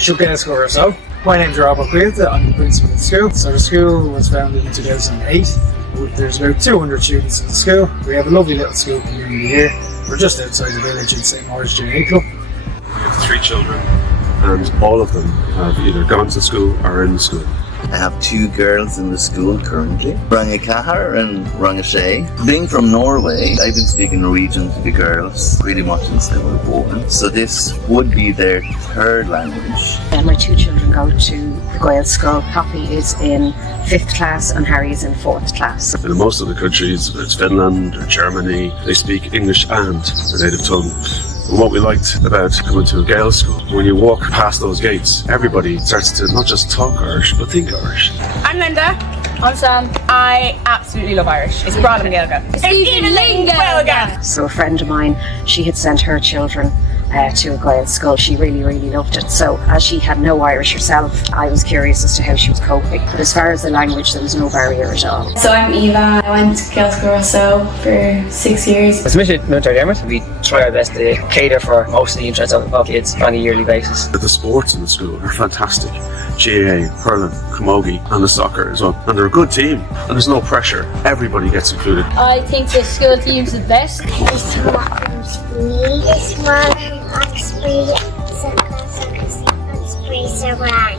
Gaelscoil Ros Eo. My name's Fáilte, I'm the principal of the school. So the school was founded in 2008. There's about 200 students in the school. We have a lovely little school community here. We're just outside the village in St. Maurice GAA Club. We have 3 children and all of them have either gone to school or in the school. I have 2 girls in the school currently, Rang Cahar and Rang Shay. Being from Norway, I've been speaking Norwegian to the girls pretty much since they were born. So this would be their 3rd language. My 2 children go to the Gaelscoil. Poppy is in 5th class and Harry is in 4th class. In most of the countries, whether it's Finland or Germany, they speak English and their native tongue. And what we liked about coming to a Gael school, when you walk past those gates, everybody starts to not just talk Irish, but think Irish. I'm Linda. I'm Sam. I absolutely love Irish. It's Bradham Gaelga. It's even Gaelga. So a friend of mine, she had sent her children to a Gaelscoil. She really loved it. So as she had no Irish herself, I was curious as to how she was coping. But as far as the language, there was no barrier at all. So I'm Eva. I went to Gaelscoil Ros Eo for 6 years. As Commissioner Military Dermot, we try our best to cater for most of the interests of kids on a yearly basis. The sports in the school are fantastic. GAA, hurling, camogie and the soccer as well. And they're a good team and there's no pressure. Everybody gets included. I think the school team's the best.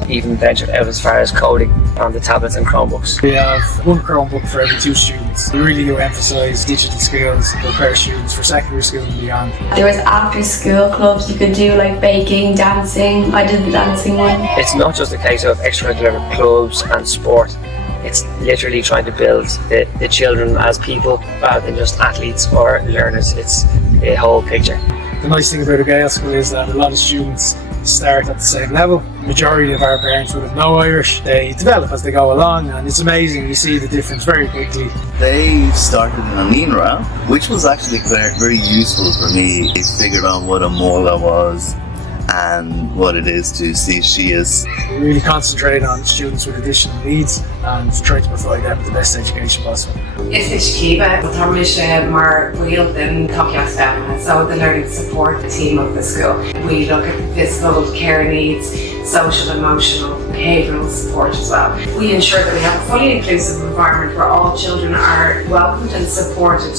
Even ventured out as far as coding on the tablets and Chromebooks. We have 1 Chromebook for every 2 students. We really do emphasise digital skills to prepare students for secondary school and beyond. There was after school clubs you could do, like baking, dancing. I did the dancing one. It's not just a case of extracurricular clubs and sport. It's literally trying to build the children as people rather than just athletes or learners. It's a whole picture. The nice thing about a Gael school is that a lot of students start at the same level. The majority of our parents would have no Irish. They develop as they go along and it's amazing. You see the difference very quickly. They started in a Nínra, which was actually very useful for me. They figured out what a mola was and what it is to see she is. We really concentrate on students with additional needs and try to provide them with the best education possible. Is Kiva, Thomas Mar Wheel and Cockyack, so the learning support team of the school. We look at the physical care needs, social, emotional, behavioural support as well. We ensure that we have a fully inclusive environment where all children are welcomed and supported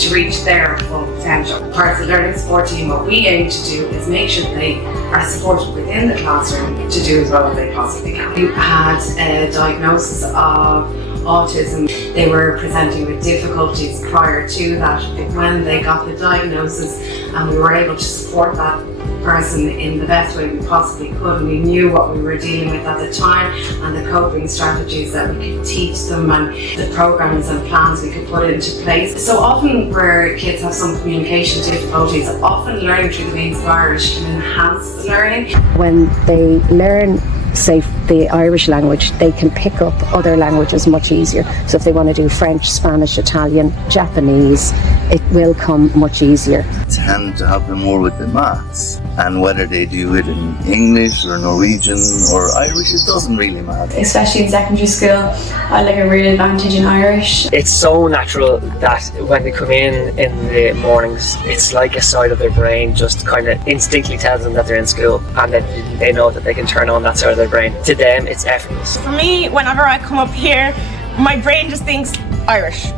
to reach their full potential. Part of the learning support team, what we aim to do is make sure they are supported within the classroom to do as well as they possibly can. We had a diagnosis of autism. They were presenting with difficulties prior to that. When they got the diagnosis and we were able to support that person in the best way we possibly could, and we knew what we were dealing with at the time and the coping strategies that we could teach them and the programs and plans we could put into place. So often where kids have some communication difficulties, often learning through the means of Irish can enhance the learning. When they learn, say, the Irish language, they can pick up other languages much easier. So if they want to do French, Spanish, Italian, Japanese, it will come much easier. Tend to help them more with the maths, and whether they do it in English or Norwegian or Irish, it doesn't really matter. Especially in secondary school, I like a real advantage in Irish. It's so natural that when they come in the mornings, it's like a side of their brain just kind of instinctively tells them that they're in school and that they know that they can turn on that side of their brain. To them, it's effortless. For me, whenever I come up here, my brain just thinks Irish.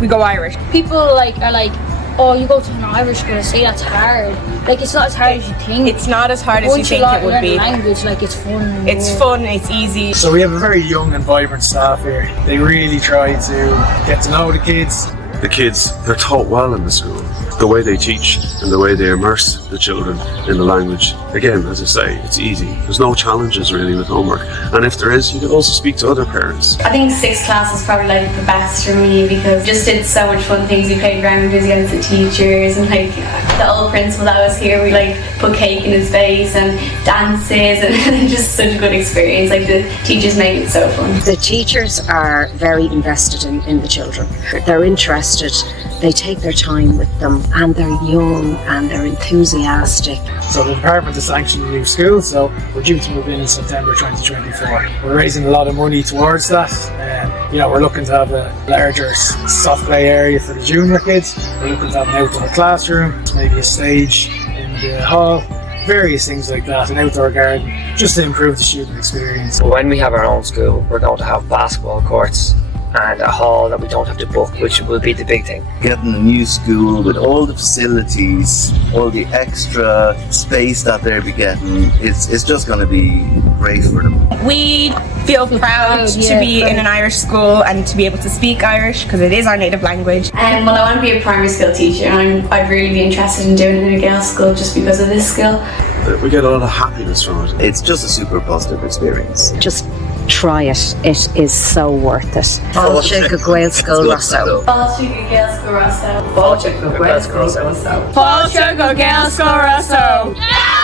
We go Irish. People are like, oh, you go to an Irish school, say that's hard. Like, it's not as hard as you think. It's not as hard as you think it would be. Language, like, it's fun. It's fun, it's easy. So we have a very young and vibrant staff here. They really try to get to know the kids. The kids, they're taught well in the school. The way they teach and the way they immerse the children in the language. Again, as I say, it's easy. There's no challenges really with homework. And if there is, you can also speak to other parents. I think 6th class is probably like the best for me because just did so much fun things. We played rounders against the teachers and like the old principal that was here, we like put cake in his face and dances and just such a good experience. Like the teachers make it so fun. The teachers are very invested in the children. They're interested, they take their time with them, and they're young and they're enthusiastic. So the department has sanctioned a new school, so we're due to move in September 2024. We're raising a lot of money towards that. We're looking to have a larger soft play area for the junior kids. We're looking to have an outdoor classroom, maybe a stage in the hall. various things like that, an outdoor garden, just to improve the student experience. When we have our own school, we're going to have basketball courts and a hall that we don't have to book, which will be the big thing. Getting a new school with all the facilities, all the extra space that they'll be getting, it's just going to be great for them. We feel proud to be in an Irish school and to be able to speak Irish because it is our native language. Well, I want to be a primary school teacher, and I'd really be interested in doing it in a Gael school just because of this skill. We get a lot of happiness from it. It's just a super positive experience. Just try it. It is so worth it. Fáilte go Gaelscoil Ros Eo. Fáilte go Gaelscoil Ros Eo. Fáilte go Gaelscoil Ros Eo. Fáilte go Gaelscoil Ros Eo.